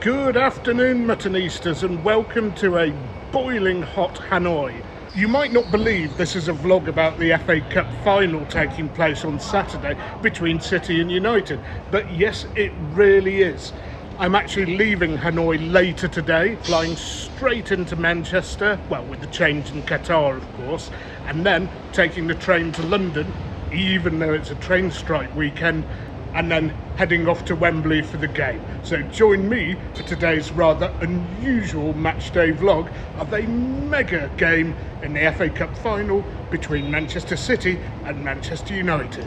Good afternoon, Muttonistas, and welcome to a boiling hot Hanoi. You might not believe this is a vlog about the FA Cup final taking place on Saturday between City and United, but yes, it really is. I'm actually leaving Hanoi later today, flying straight into Manchester, well, with the change in Qatar, of course, and then taking the train to London, even though it's a train strike weekend, and then heading off to Wembley for the game. So join me for today's rather unusual Matchday vlog of a mega game in the FA Cup final between Manchester City and Manchester United.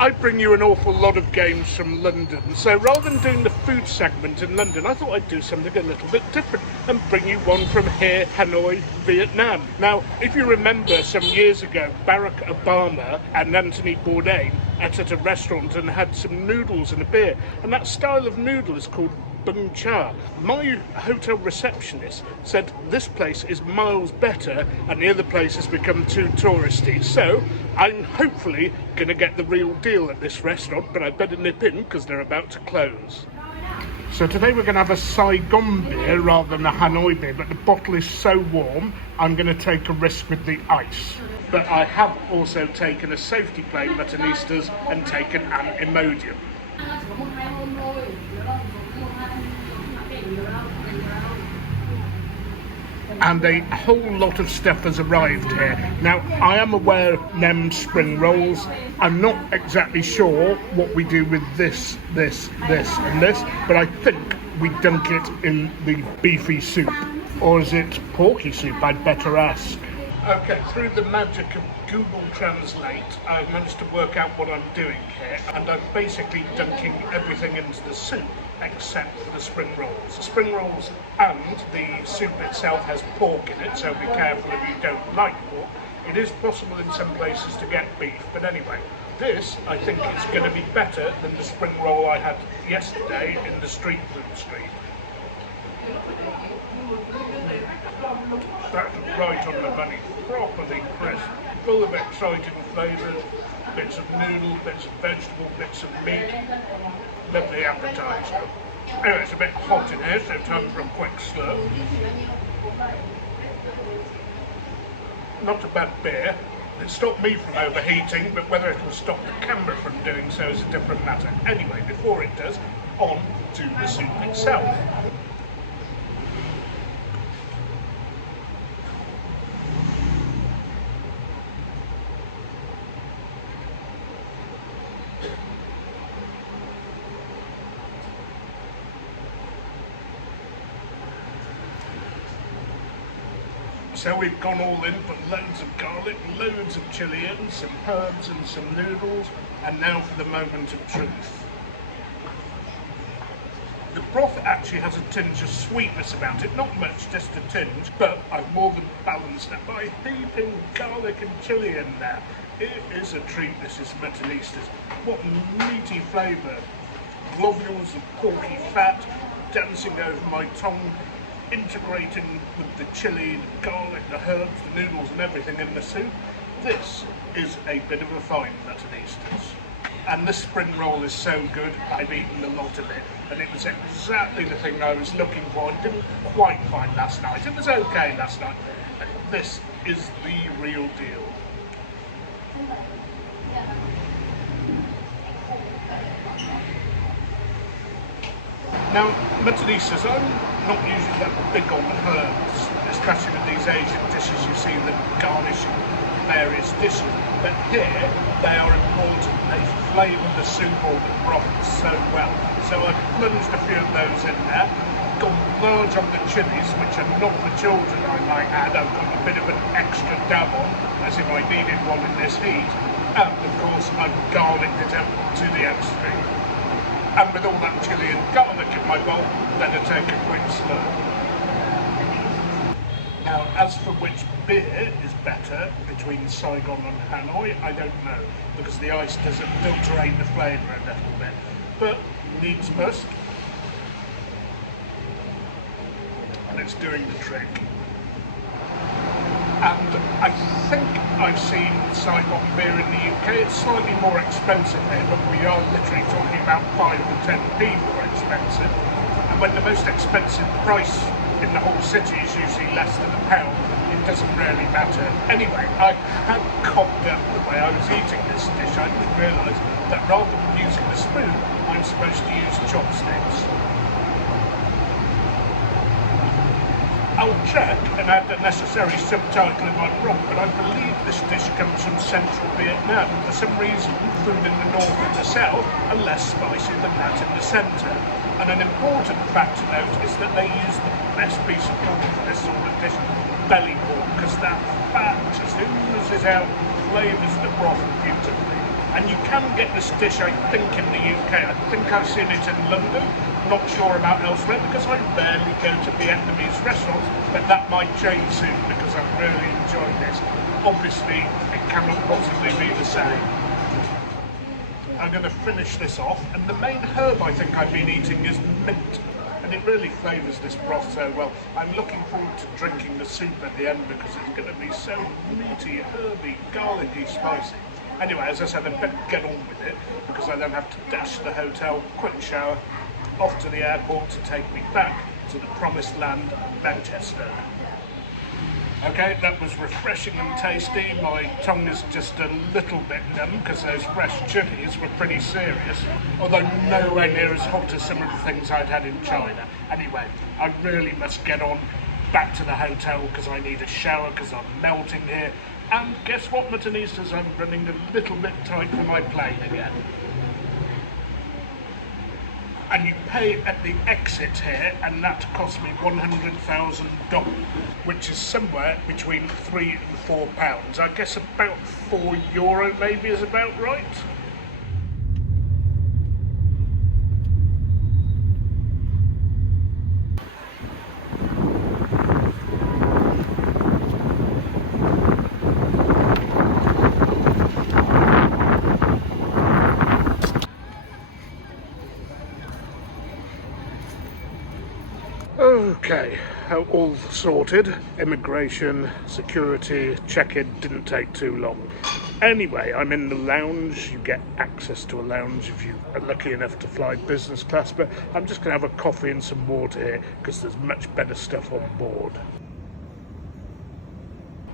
I bring you an awful lot of games from London, so rather than doing the food segment in London, I thought I'd do something a little bit different and bring you one from here, Hanoi, Vietnam. Now, if you remember some years ago, Barack Obama and Anthony Bourdain ate at a restaurant and had some noodles and a beer, and that style of noodle is called bung cha. My hotel receptionist said this place is miles better and the other place has become too touristy, so I'm hopefully going to get the real deal at this restaurant, but I better nip in because they're about to close. So today we're going to have a Saigon beer rather than a Hanoi beer, but the bottle is so warm I'm going to take a risk with the ice. But I have also taken a safety plate, Muttonistas, and taken an Imodium. And a whole lot of stuff has arrived here. Now, I am aware of nem spring rolls. I'm not exactly sure what we do with this, and this, but I think we dunk it in the beefy soup. Or is it porky soup? I'd better ask. Okay, through the magic of Google Translate, I've managed to work out what I'm doing here, and I'm basically dunking everything into the soup, except for the spring rolls. Spring rolls and the soup itself has pork in it, so be careful if you don't like pork. It is possible in some places to get beef, but anyway, this I think is going to be better than the spring roll I had yesterday in the street food street. That's right on the money, properly crisp, full of exciting flavours, bits of noodle, bits of vegetable, bits of meat, lovely appetizer. Anyway, it's a bit hot in here, so time for a quick slurp. Not a bad beer. It stopped me from overheating, but whether it will stop the camera from doing so is a different matter. Anyway, before it does, on to the soup itself. So we've gone all in, put loads of garlic, loads of chilli in, some herbs and some noodles, and now for the moment of truth. The broth actually has a tinge of sweetness about it, not much, just a tinge, but I've more than balanced that by heaping garlic and chilli in there. It is a treat, this is Muttonistas. What meaty flavour, globules of porky fat dancing over my tongue, integrating with the chilli, the garlic, the herbs, the noodles and everything in the soup. This is a bit of a find, Muttonistas. And this spring roll is so good, I've eaten a lot of it, and it was exactly the thing I was looking for. I didn't quite find last night. It was okay last night. This is the real deal. Now, Muttonistas, I'm not usually that big on herbs, especially with these Asian dishes. You see them garnishing various dishes, but here they are important. They flavour the soup or the broth so well. So I've plunged a few of those in there. Gone large on the chilies, which are not for children, I might add. I've got a bit of an extra dab on, as if I needed one in this heat. And of course, I've garlicked it up to the extreme. And with all that chilli and garlic in my bowl, better take a quick slurp. Now, as for which beer is better between Saigon and Hanoi, I don't know, because the ice does adulterate the flavour a little bit. But needs must. And it's doing the trick. And I think I've seen Saigon beer in the UK. It's slightly more expensive here, but we are literally talking about 5 or 10p more expensive. And when the most expensive price in the whole city is usually less than £1, it doesn't really matter. Anyway, I had cocked up the way I was eating this dish. I didn't realise that rather than using the spoon, I'm supposed to use chopsticks. I'll check and add the necessary subtitle if I'm wrong, but I believe this dish comes from central Vietnam. For some reason, food in the north and the south are less spicy than that in the centre. And an important fact to note is that they use the best piece of pork for this sort of dish, belly pork, because that fat, as soon as it's out, flavours the broth beautifully. And you can get this dish, I think, in the UK. I think I've seen it in London. Not sure about elsewhere because I rarely go to Vietnamese restaurants, but that might change soon because I'm really enjoying this. Obviously, it cannot possibly be the same. I'm going to finish this off, and the main herb I think I've been eating is mint, and it really flavours this broth so well. I'm looking forward to drinking the soup at the end because it's going to be so meaty, herby, garlicky, spicy. Anyway, as I said, I'd better get on with it because I then have to dash to the hotel, quick shower, off to the airport to take me back to the promised land, Manchester. Okay, that was refreshing and tasty. My tongue is just a little bit numb because those fresh chilies were pretty serious, although nowhere near as hot as some of the things I'd had in China. Anyway, I really must get on back to the hotel because I need a shower because I'm melting here. And guess what, Muttonistas, I'm running a little bit tight for my plane again. And you pay at the exit here, and that cost me $100,000, which is somewhere between £3 and £4. I guess about €4 maybe is about right. Okay, all sorted. Immigration, security, check-in didn't take too long. Anyway, I'm in the lounge. You get access to a lounge if you are lucky enough to fly business class, but I'm just going to have a coffee and some water here because there's much better stuff on board.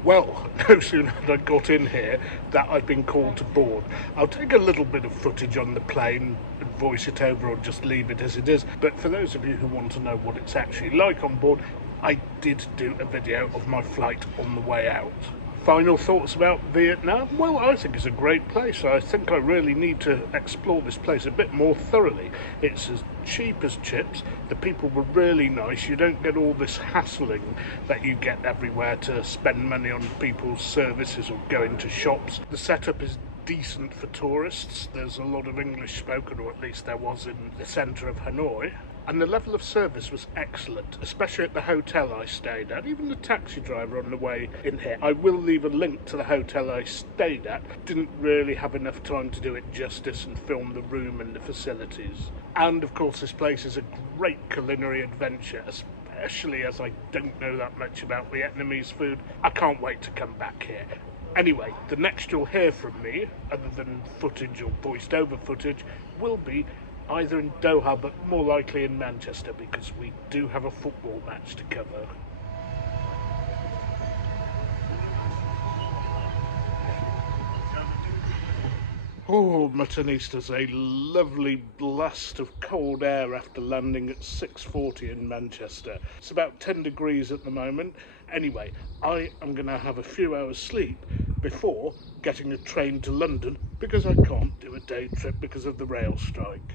Well, no sooner had I got in here that I've been called to board. I'll take a little bit of footage on the plane and voice it over or just leave it as it is. But for those of you who want to know what it's actually like on board, I did do a video of my flight on the way out. Final thoughts about Vietnam? Well, I think it's a great place. I think I really need to explore this place a bit more thoroughly. It's as cheap as chips. The people were really nice. You don't get all this hassling that you get everywhere to spend money on people's services or go into shops. The setup is decent for tourists. There's a lot of English spoken, or at least there was in the centre of Hanoi. And the level of service was excellent, especially at the hotel I stayed at. Even the taxi driver on the way in here. I will leave a link to the hotel I stayed at. Didn't really have enough time to do it justice and film the room and the facilities. And of course this place is a great culinary adventure, especially as I don't know that much about Vietnamese food. I can't wait to come back here. Anyway, the next you'll hear from me, other than footage or voiced over footage, will be either in Doha, but more likely in Manchester, because we do have a football match to cover. Oh, Muttonistas, a lovely blast of cold air after landing at 6:40 in Manchester. It's about 10 degrees at the moment. Anyway, I am going to have a few hours sleep before getting a train to London because I can't do a day trip because of the rail strike.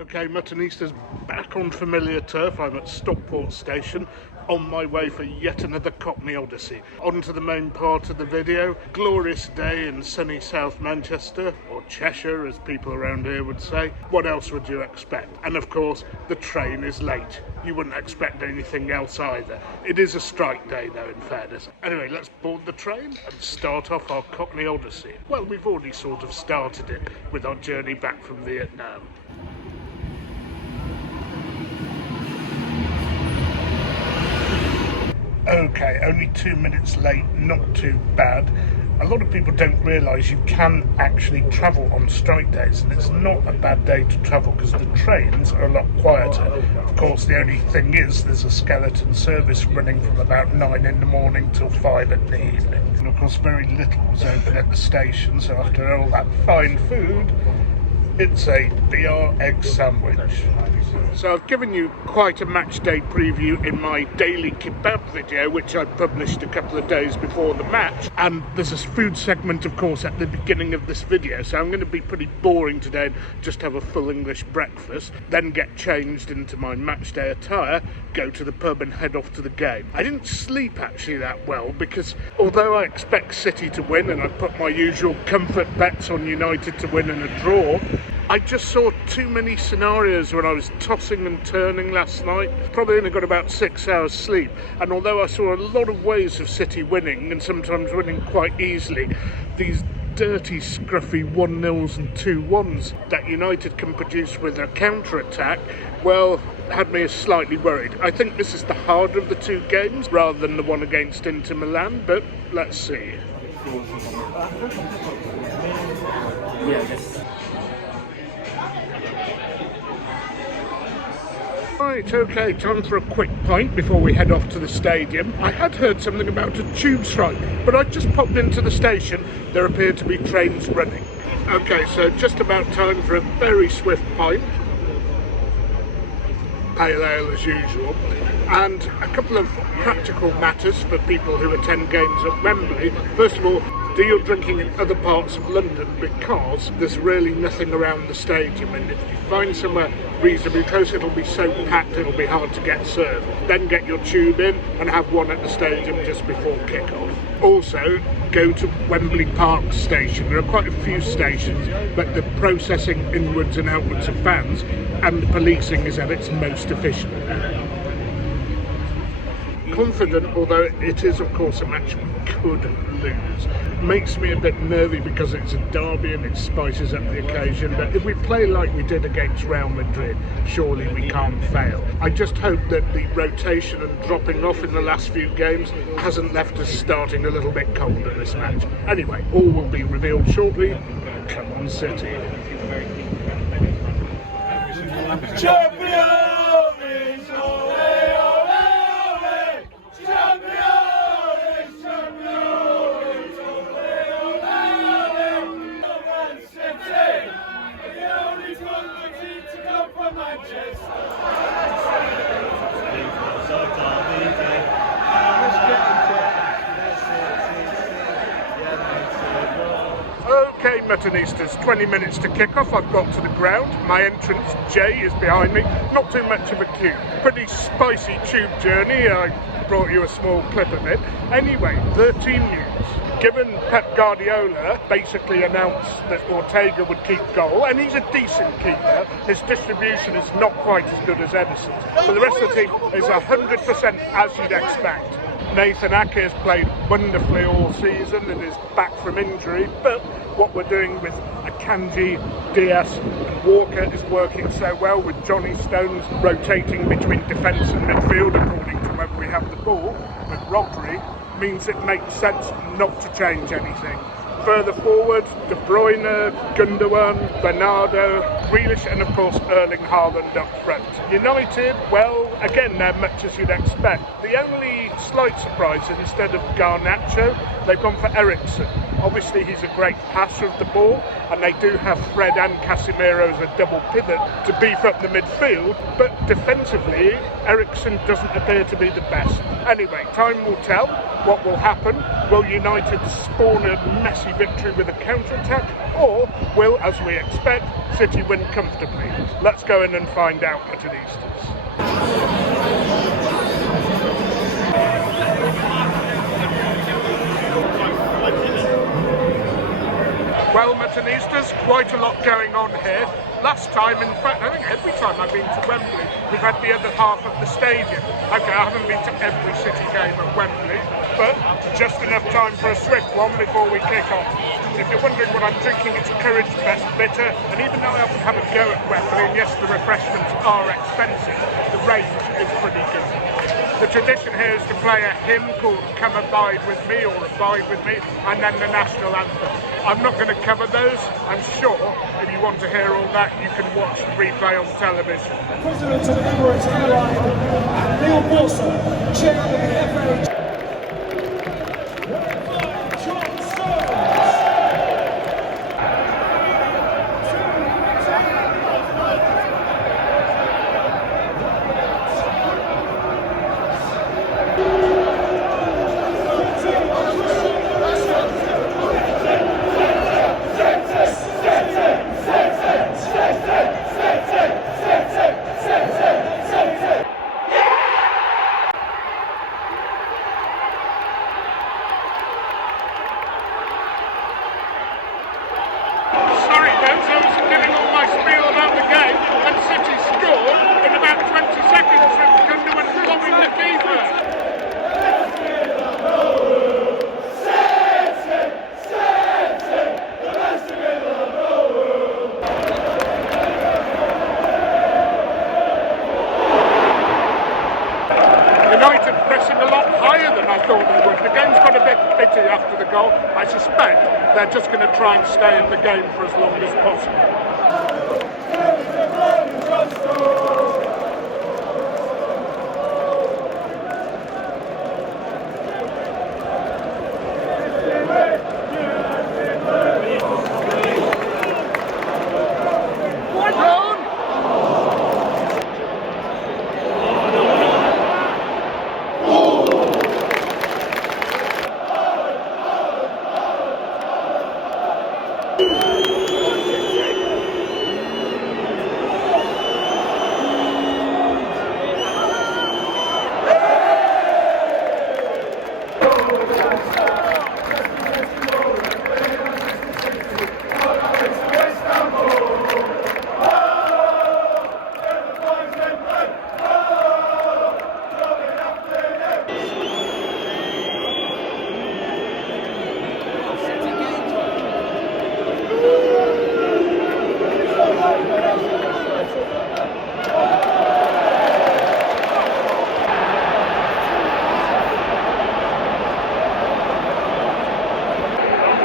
Okay, Muttonistas, back on familiar turf. I'm at Stockport Station, on my way for yet another Cockney Odyssey. On to the main part of the video. Glorious day in sunny South Manchester, or Cheshire as people around here would say. What else would you expect? And of course, the train is late. You wouldn't expect anything else either. It is a strike day though, in fairness. Anyway, let's board the train and start off our Cockney Odyssey. Well, we've already sort of started it with our journey back from Vietnam. Okay, only 2 minutes late, not too bad. A lot of people don't realise you can actually travel on strike days, and it's not a bad day to travel because the trains are a lot quieter. Of course, the only thing is there's a skeleton service running from about 9 in the morning till 5 in the evening. And of course, very little was open at the station, so after all that fine food, it's a BR egg sandwich. So I've given you quite a match day preview in my daily kebab video, which I published a couple of days before the match. And there's a food segment, of course, at the beginning of this video. So I'm going to be pretty boring today and just have a full English breakfast, then get changed into my match day attire, go to the pub and head off to the game. I didn't sleep actually that well because although I expect City to win and I put my usual comfort bets on United to win and a draw, I just saw too many scenarios when I was tossing and turning last night. Probably only got about 6 hours sleep. And although I saw a lot of ways of City winning, and sometimes winning quite easily, these dirty, scruffy 1-0s and 2-1s that United can produce with a counter-attack, well, had me slightly worried. I think this is the harder of the two games, rather than the one against Inter Milan, but let's see. Right, okay, time for a quick pint before we head off to the stadium. I had heard something about a tube strike, but I just popped into the station. There appeared to be trains running. Okay, so just about time for a very swift pint. Pale ale as usual. And a couple of practical matters for people who attend games at Wembley. First of all, do your drinking in other parts of London because there's really nothing around the stadium, and if you find somewhere reasonably close it'll be so packed it'll be hard to get served. Then get your tube in and have one at the stadium just before kick-off. Also, go to Wembley Park station. There are quite a few stations, but the processing inwards and outwards of fans and the policing is at its most efficient now. Confident, although it is of course a match we could lose. Makes me a bit nervy because it's a derby and it spices up the occasion, but if we play like we did against Real Madrid, surely we can't fail. I just hope that the rotation and dropping off in the last few games hasn't left us starting a little bit cold in this match. Anyway, all will be revealed shortly. Come on, City. Champions! Okay, Muttonistas, 20 minutes to kick off. I've got to the ground. My entrance, Jay, is behind me. Not too much of a queue. Pretty spicy tube journey. I brought you a small clip of it. Anyway, 13 news. Given Pep Guardiola basically announced that Ortega would keep goal, and he's a decent keeper, his distribution is not quite as good as Ederson's, but the rest of the team is 100% as you'd expect. Nathan Ake has played wonderfully all season and is back from injury, but what we're doing with Akanji, Diaz and Walker is working so well, with Johnny Stones rotating between defence and midfield according to when we have the ball, with Rodri, means it makes sense not to change anything. Further forward, De Bruyne, Gundogan, Bernardo, Grealish and of course Erling Haaland up front. United, well, again, they're much as you'd expect. The only slight surprise is instead of Garnacho, they've gone for Eriksen. Obviously he's a great passer of the ball, and they do have Fred and Casemiro as a double pivot to beef up the midfield, but defensively Eriksen doesn't appear to be the best. Anyway, time will tell what will happen. Will United spawn a messy victory with a counter-attack, or will, as we expect, City win comfortably? Let's go in and find out, Muttonistas. Well, Muttonistas, quite a lot going on here. Last time, in fact, I think every time I've been to Wembley, we've had the other half of the stadium. Okay, I haven't been to every City game at Wembley, but just enough time for a swift one before we kick off. If you're wondering what I'm drinking, it's a Courage Best Bitter, and even though I often have a go at Wembley, and yes, the refreshments are expensive, the range is pretty good. The tradition here is to play a hymn called Come Abide With Me or Abide With Me, and then the national anthem. I'm not going to cover those. I'm sure if you want to hear all that, you can watch the replay on television. President of the Emirates Airline, and Neil Borsa, Chair of the FA. United pressing a lot higher than I thought they would. The game's got a bit bitty after the goal. I suspect they're just going to try and stay in the game for as long as possible.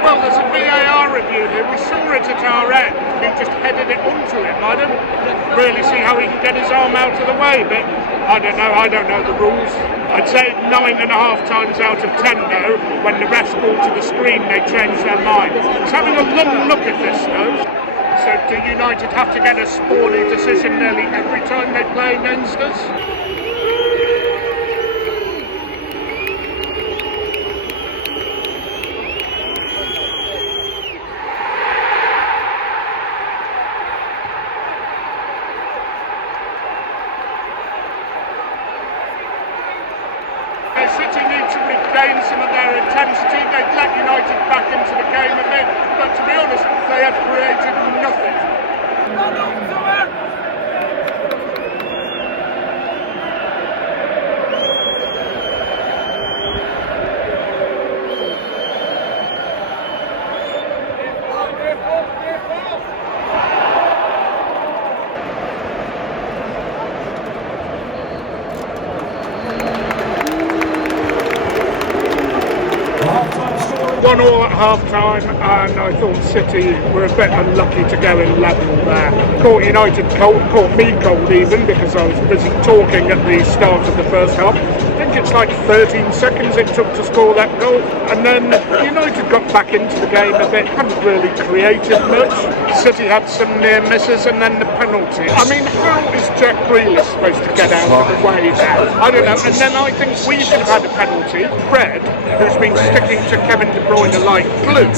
Well, there's a VAR review here. We saw it at our end. He just headed it onto him. I don't really see how he can get his arm out of the way, but I don't know the rules. I'd say 9.5 times out of 10 though, when the refs call to the screen, they change their mind. He's having a long look at this though. So do United have to get a sporty decision nearly every time they play against us? City need to regain some of their intensity. They've let United back into the game a bit, but to be honest, they have created nothing. 1 all at half-time, and I thought City were a bit unlucky to go in level there. Caught United cold, caught me cold even, because I was busy talking at the start of the first half. I think it's like 13 seconds it took to score that goal, and then United got back into the game a bit, hadn't really created much. City had some near misses, and then the penalty. I mean, how is Jack Grealish supposed to get out of the way there? I don't know. And then I think we should have had a penalty. Fred, who's been sticking to Kevin De Bruyne like glue,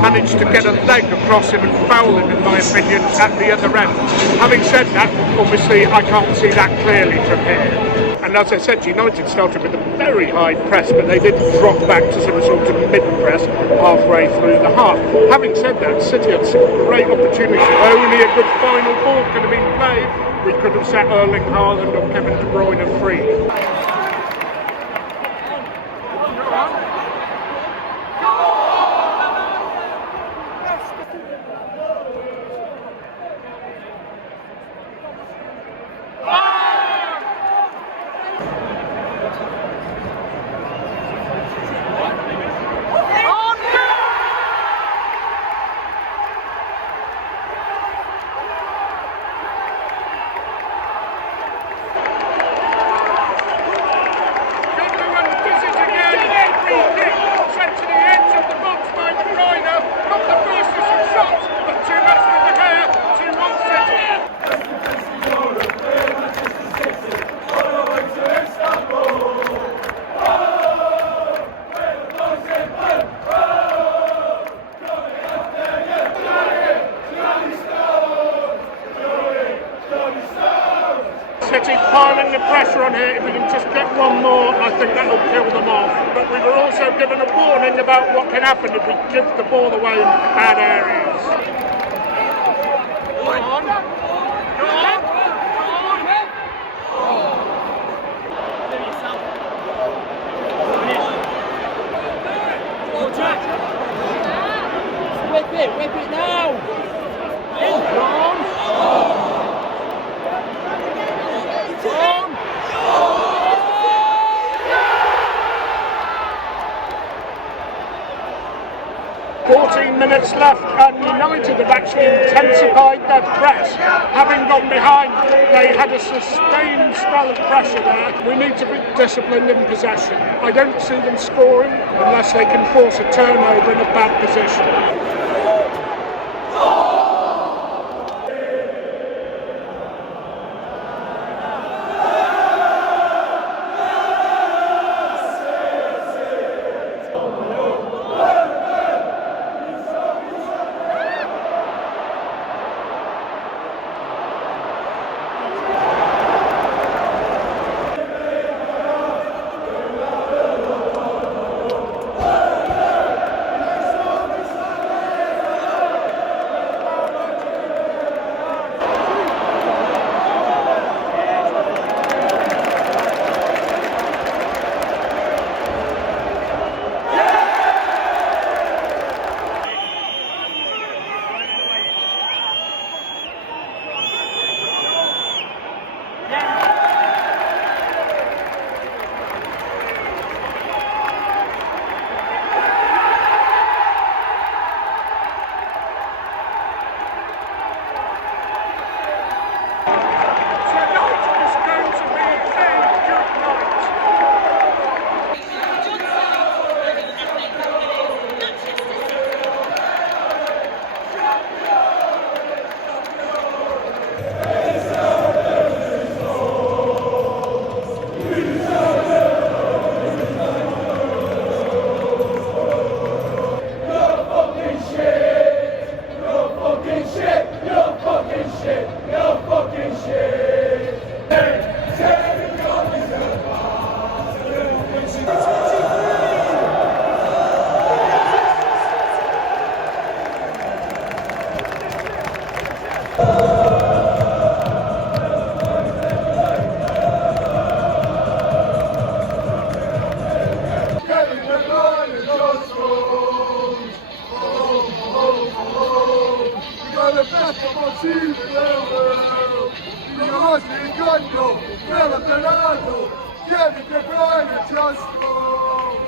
managed to get a leg across him and foul him, in my opinion, at the other end. Having said that, obviously I can't see that clearly from here. And as I said, United started with a very high press, but they did drop back to some sort of mid-press halfway through the half. Having said that, City had some great opportunities. Only a good final ball could have been played. We could have set Erling Haaland or Kevin De Bruyne free. City piling the pressure on here. If we can just get one more, I think that'll kill them off. But we were also given a warning about what can happen if we give the ball away in bad areas. Go on. Go on. Oh, Jack. Whip it now. Go on. 14 minutes left, and United have actually intensified their press. Having gone behind, they had a sustained spell of pressure there. We need to be disciplined in possession. I don't see them scoring unless they can force a turnover in a bad position. Kevin De Bruyne just scored!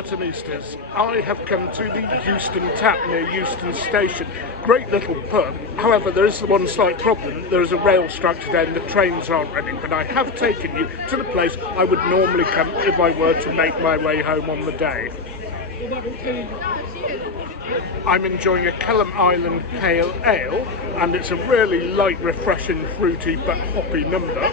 Muttonistas, I have come to the Euston Tap near Euston Station. Great little pub. However, there is one slight problem. There is a rail strike today and the trains aren't running, but I have taken you to the place I would normally come if I were to make my way home on the day. I'm enjoying a Kelham Island Pale Ale, and it's a really light, refreshing, fruity but hoppy number.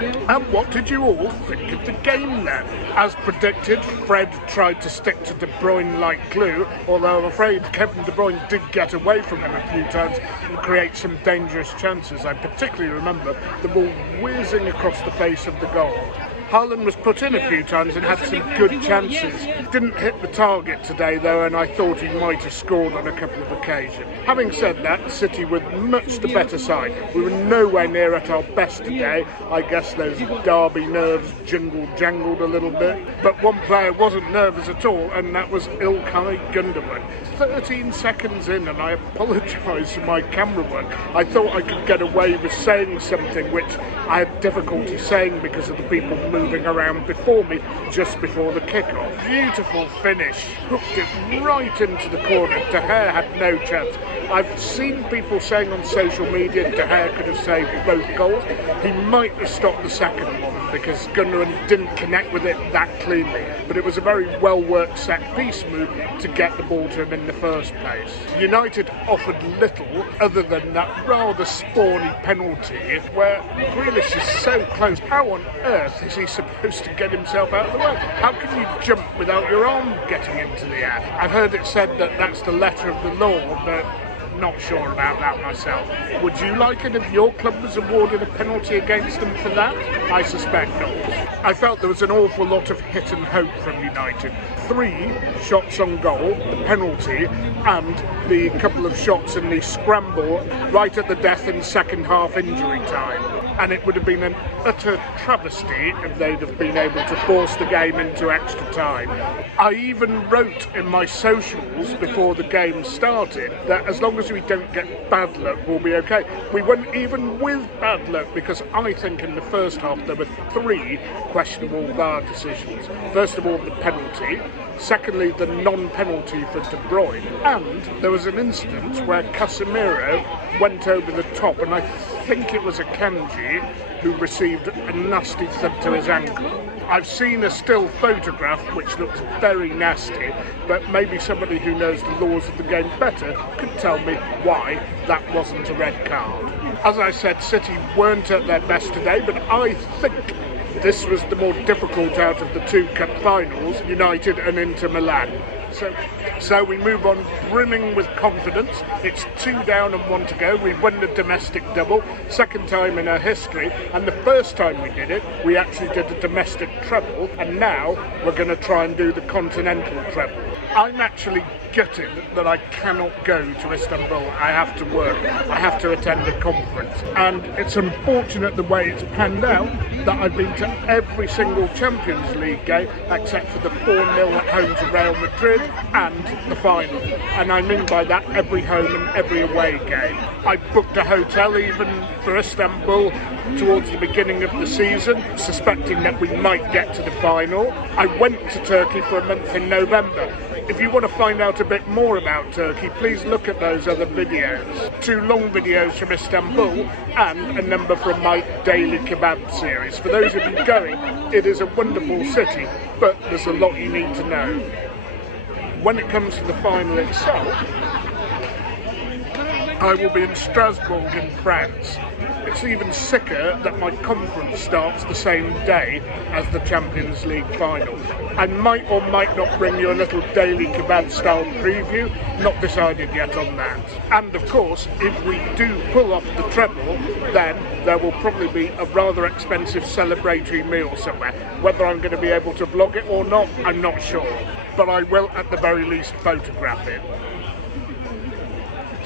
And what did you all think of the game then? As predicted, Fred tried to stick to De Bruyne like glue, although I'm afraid Kevin De Bruyne did get away from him a few times and create some dangerous chances. I particularly remember the ball whizzing across the face of the goal. Haaland was put in a few times and had some good chances. Didn't hit the target today though, and I thought he might have scored on a couple of occasions. Having said that, City were much the better side. We were nowhere near at our best today. I guess those Derby nerves jangled a little bit. But one player wasn't nervous at all, and that was Ilkay Gundogan. 13 seconds in, and I apologise for my camera work. I thought I could get away with saying something which I had difficulty saying because of the people moving around before me just before the kick-off. Beautiful finish, hooked it right into the corner. De Gea had no chance. I've seen people saying on social media De Gea could have saved both goals. He might have stopped the second one because Gundogan didn't connect with it that cleanly, but it was a very well-worked set-piece move to get the ball to him in the first place. United offered little other than that rather spawny penalty where Grealish is so close. How on earth is he supposed to get himself out of the way? How can you jump without your arm getting into the air? I've heard it said that that's the letter of the law, but not sure about that myself. Would you like it if your club was awarded a penalty against them for that? I suspect not. I felt there was an awful lot of hit and hope from United. 3 shots on goal, the penalty, and the couple of shots in the scramble right at the death in second half injury time. And it would have been an utter travesty if they'd have been able to force the game into extra time. I even wrote in my socials before the game started that as long as we don't get bad luck, we'll be okay. We went even with bad luck because I think in the first half there were 3 questionable VAR decisions. First of all, the penalty. Secondly, the non-penalty for De Bruyne. And there was an instance where Casemiro went over the top, and I think it was a Kanji who received a nasty thud to his ankle. I've seen a still photograph which looks very nasty, but maybe somebody who knows the laws of the game better could tell me why that wasn't a red card. As I said, City weren't at their best today, but I think this was the more difficult out of the 2 cup finals, United and Inter Milan. So we move on brimming with confidence. It's 2 down and 1 to go. We've won the domestic double, second time in our history, and the first time we did it, we actually did a domestic treble, and now we're going to try and do the continental treble. I'm actually gutted that I cannot go to Istanbul. I have to work. I have to attend a conference. And it's unfortunate the way it's panned out that I've been to every single Champions League game except for the 4-0 at home to Real Madrid and the final. And I mean by that every home and every away game. I booked a hotel even for Istanbul towards the beginning of the season, suspecting that we might get to the final. I went to Turkey for a month in November. If you want to find out a bit more about Turkey, please look at those other videos. 2 long videos from Istanbul and a number from my daily kebab series. For those of you going, it is a wonderful city, but there's a lot you need to know. When it comes to the final itself, I will be in Strasbourg in France. It's even sicker that my conference starts the same day as the Champions League final. I might or might not bring you a little daily kebab style preview, not decided yet on that. And of course, if we do pull off the treble, then there will probably be a rather expensive celebratory meal somewhere. Whether I'm going to be able to vlog it or not, I'm not sure. But I will at the very least photograph it.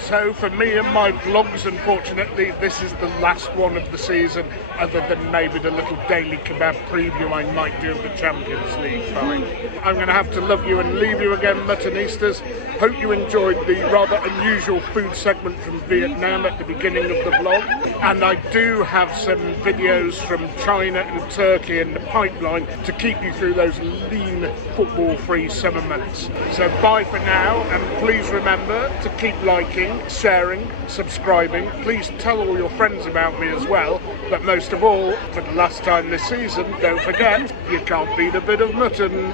So for me and my vlogs, unfortunately, this is the last one of the season, other than maybe the little daily kebab preview I might do of the Champions League final. I'm going to have to love you and leave you again, Muttonistas. Hope you enjoyed the rather unusual food segment from Vietnam at the beginning of the vlog. And I do have some videos from China and Turkey in the pipeline to keep you through those lean, football-free summer months. So bye for now, and please remember to keep liking, sharing, subscribing. Please tell all your friends about me as well. But most of all, for the last time this season, don't forget, you can't beat a bit of mutton.